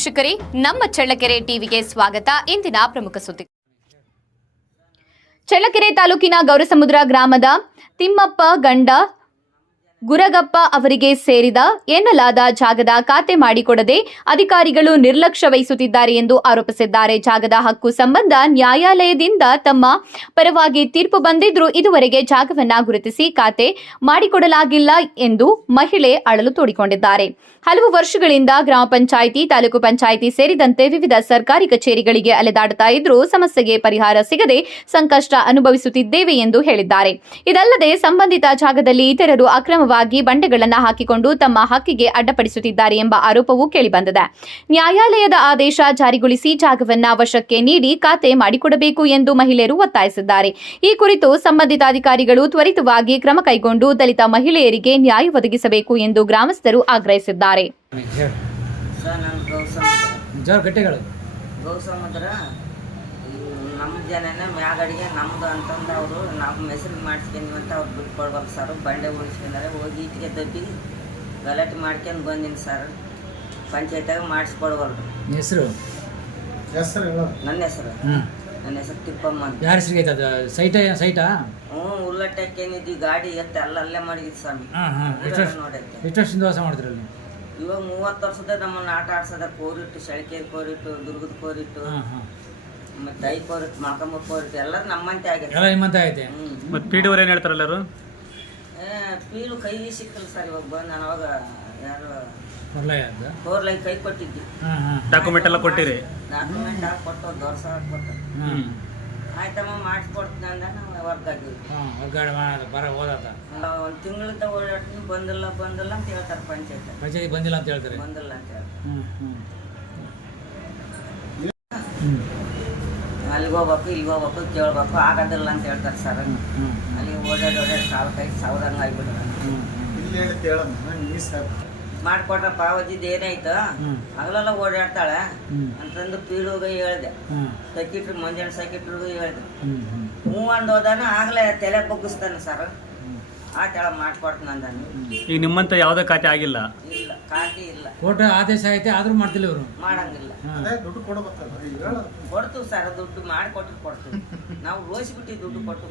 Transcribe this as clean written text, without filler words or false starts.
ವೀಕ್ಷಕರೇ, ನಮ್ಮ ಚಳ್ಳಕೆರೆ ಟಿವಿಗೆ ಸ್ವಾಗತ. ಇಂದಿನ ಪ್ರಮುಖ ಸುದ್ದಿ. ಚಳ್ಳಕೆರೆ ತಾಲೂಕಿನ ಗೌರಸಮುದ್ರ ಗ್ರಾಮದ ತಿಮ್ಮಪ್ಪ ಗಂಡ ಗುರಗಪ್ಪ ಅವರಿಗೆ ಸೇರಿದ ಎನ್ನಲಾದ ಜಾಗದ ಖಾತೆ ಮಾಡಿಕೊಡದೆ ಅಧಿಕಾರಿಗಳು ನಿರ್ಲಕ್ಷ್ಯ ವಹಿಸುತ್ತಿದ್ದಾರೆ ಎಂದು ಆರೋಪಿಸಿದ್ದಾರೆ. ಜಾಗದ ಹಕ್ಕು ಸಂಬಂಧ ನ್ಯಾಯಾಲಯದಿಂದ ತಮ್ಮ ಪರವಾಗಿ ತೀರ್ಪು ಬಂದಿದ್ರೂ ಇದುವರೆಗೆ ಜಾಗವನ್ನ ಗುರುತಿಸಿ ಖಾತೆ ಮಾಡಿಕೊಡಲಾಗಿಲ್ಲ ಎಂದು ಮಹಿಳೆ ಅಳಲು ತೋಡಿಕೊಂಡಿದ್ದಾರೆ. ಹಲವು ವರ್ಷಗಳಿಂದ ಗ್ರಾಮ ಪಂಚಾಯಿತಿ, ತಾಲೂಕು ಪಂಚಾಯಿತಿ ಸೇರಿದಂತೆ ವಿವಿಧ ಸರ್ಕಾರಿ ಕಚೇರಿಗಳಿಗೆ ಅಲೆದಾಡುತ್ತಾ ಇದ್ರೂ ಸಮಸ್ಯೆಗೆ ಪರಿಹಾರ ಸಿಗದೆ ಸಂಕಷ್ಟ ಅನುಭವಿಸುತ್ತಿದ್ದೇವೆ ಎಂದು ಹೇಳಿದ್ದಾರೆ. ಇದಲ್ಲದೆ ಸಂಬಂಧಿತ ಜಾಗದಲ್ಲಿ ಇತರರು ಅಕ್ರಮವಾಗಿ ಬಂಡೆಗಳನ್ನು ಹಾಕಿಕೊಂಡು ತಮ್ಮ ಹಕ್ಕಿಗೆ ಅಡ್ಡಪಡಿಸುತ್ತಿದ್ದಾರೆ ಎಂಬ ಆರೋಪವೂ ಕೇಳಿಬಂದಿದೆ. ನ್ಯಾಯಾಲಯದ ಆದೇಶ ಜಾರಿಗೊಳಿಸಿ ಜಾಗವನ್ನ ವಶಕ್ಕೆ ನೀಡಿ ಖಾತೆ ಮಾಡಿಕೊಡಬೇಕು ಎಂದು ಮಹಿಳೆಯರು ಒತ್ತಾಯಿಸಿದ್ದಾರೆ. ಈ ಕುರಿತು ಸಂಬಂಧಿತ ಅಧಿಕಾರಿಗಳು ತ್ವರಿತವಾಗಿ ಕ್ರಮ ಕೈಗೊಂಡು ದಲಿತ ಮಹಿಳೆಯರಿಗೆ ನ್ಯಾಯ ಒದಗಿಸಬೇಕು ಎಂದು ಗ್ರಾಮಸ್ಥರು ಆಗ್ರಹಿಸಿದ್ದಾರೆ. ಗೌಸಮುದ್ರ ನಮ್ಮ ಜನನೇ ಮ್ಯಾಗಡಿಗೆ ನಮ್ದು ಅಂತಂದು ಅವರು ನಮ್ಮ ಹೆಸರು ಮಾಡಿಸ್ಕೊಂಡ್ವಿ ಅಂತ ಅವ್ರು ದುಡ್ಡು ಕೊಡ್ಬೇಕು ಸರ್. ಬಂಡೆ ಉಳಿಸ್ಕೊಂಡಾರೆ ಹೋಗಿ ಇಟ್ಟಿಗೆ ದಬ್ಬಿ ಗಲಾಟೆ ಮಾಡ್ಕೊಂಡು ಬಂದೀನಿ ಸರ್. ಪಂಚಾಯತ್ಯಾಗ ಮಾಡಿಸ್ಕೊಡ್ಬಲ್ರು. ಹೆಸರು ನನ್ನ ಹೆಸರು ತಿಪ್ಪಮ್ಮ ಅಂತ. ಯಾರ ಹೆಸರಿಗೆ ಸೈಟಾ? ಉಲ್ಲಟ್ಟಕ್ಕೇನಿದ್ವಿ ಗಾಡಿ ಎತ್ತ ಅಲ್ಲೇ ಮಾಡಿದ್ವಿ ಸ್ವಾಮಿ. ಎಷ್ಟು ವರ್ಷದಿಂದ ವಾಸ ಮಾಡಿದ್ರಲ್ಲಿ? ಇವಾಗ 30 ವರ್ಷದ ನಮ್ಮನ್ನು ಆಟ ಆಡ್ಸೋದ ಕೋರಿಟ್ಟು, ಸೆಳಕೇರಿ ಕೋರಿಟ್ಟು, ದುರ್ಗದ ಕೋರಿಟ್ಟು, ಮತ್ತೆ ಐ ಕೋರಿಟ್ಟು, ಮಾಕಮ್ಮ ಕೋರಿಟ್ಟು ಎಲ್ಲ ನಮ್ಮಂತೆ ಆಗೈತೆ. ಮತ್ತೆ ಪೀಡಿಯವರು ಏನು ಹೇಳ್ತಾರಲ್ಲ ಅವರು? ಪೀಡು ಕೈ ಸಿಕ್ಕಲ್ಲ ಸರ್. ಇವಾಗ ಬಂದು ನಾನು ಅವಾಗ ಯಾರು ಕೋರ್ಲೈ ಕೈ ಕೊಟ್ಟಿದ್ದಿ. ಡಾಕ್ಯುಮೆಂಟ್ ಎಲ್ಲ ಕೊಟ್ಟಿರಿ? ಡಾಕ್ಯುಮೆಂಟ್ ಹಾಕಿ ಕೊಟ್ಟು ವರ್ಷ ಕೊಟ್ಟು ಆಯ್ತಮ್ಮ ಮಾಡಿಸ್ಕೊಡ್ತೀನಿ ಅಂದ ನಾವು ವರ್ಕ್ ಆಗಿದ್ವಿ. ಒಂದು ತಿಂಗಳಿಂದ ಓಡಾಡ್ತೀನಿ, ಬಂದಿಲ್ಲ ಅಂತ ಹೇಳ್ತಾರೆ ಪಂಚಾಯತ್. ಬಂದಿಲ್ಲ ಅಂತ ಹೇಳ್ತಾರೆ. ಬಂದಿಲ್ಲ ಅಂತ ಹೇಳ್ತಾರೆ. ಅಲ್ಲಿಗೆ ಹೋಗ್ಬೇಕು, ಇಲ್ಲಿಗೆ ಹೋಗ್ಬೇಕು, ಕೇಳ್ಬೇಕು, ಆಗೋದಿಲ್ಲ ಅಂತ ಹೇಳ್ತಾರೆ ಸರ್. ಅಲ್ಲಿಗೆ ಓಡಾಡಿ ಸಾಲಕ್ಕೈದು ಸಾವಿರಂಗೆ ಆಗ್ಬಿಟ್ರೆ ಮಾಡ್ಕೊಟ್ರ ಪಾವತಿದ್ದು ಏನಾಯ್ತು ಹಗಲೆಲ್ಲ ಓಡಾಡ್ತಾಳೆ ಅಂತಂದು ಪೀಡುಗ ಹೇಳ್ದೆ. ಸೆಕ್ಯೂಟ್ರಿ ಮಂಜಾನ ಸೆಕ್ಯೂಟ್ರಿಗೂ ಹೇಳ್ದೆ. ಹ್ಞೂ ಅಂದು ಹೋದಾನ ಆಗ್ಲೇ ತಲೆ ಬಗ್ಗಿಸ್ತಾನೆ ಸರ್. ಆ ತೆಳ ಮಾಡ್ಕೊಡ್ತಾನೆ ಅಂದಾನೆ. ಈಗ ನಿಮ್ಮಂತ ಯಾವುದೇ ಖಾತೆ ಆಗಿಲ್ಲ? ಇಲ್ಲ, ಖಾತೆ ಇಲ್ಲ. ಕೋರ್ಟ್ ಆದೇಶ ಐತೆ ಆದ್ರೂ ಮಾಡ್ತಿಲ್ಲ ಇವರು. ಮಾಡಂಗಿಲ್ಲ. ಕೊಡ್ತೀವಿ ಸರ್, ದುಡ್ಡು ಮಾಡಿಕೊಟ್ರು ಕೊಡ್ತೀವಿ. ನಾವು ರೋಸಿಬಿಟ್ಟು ದುಡ್ಡು ಕೊಟ್ಟು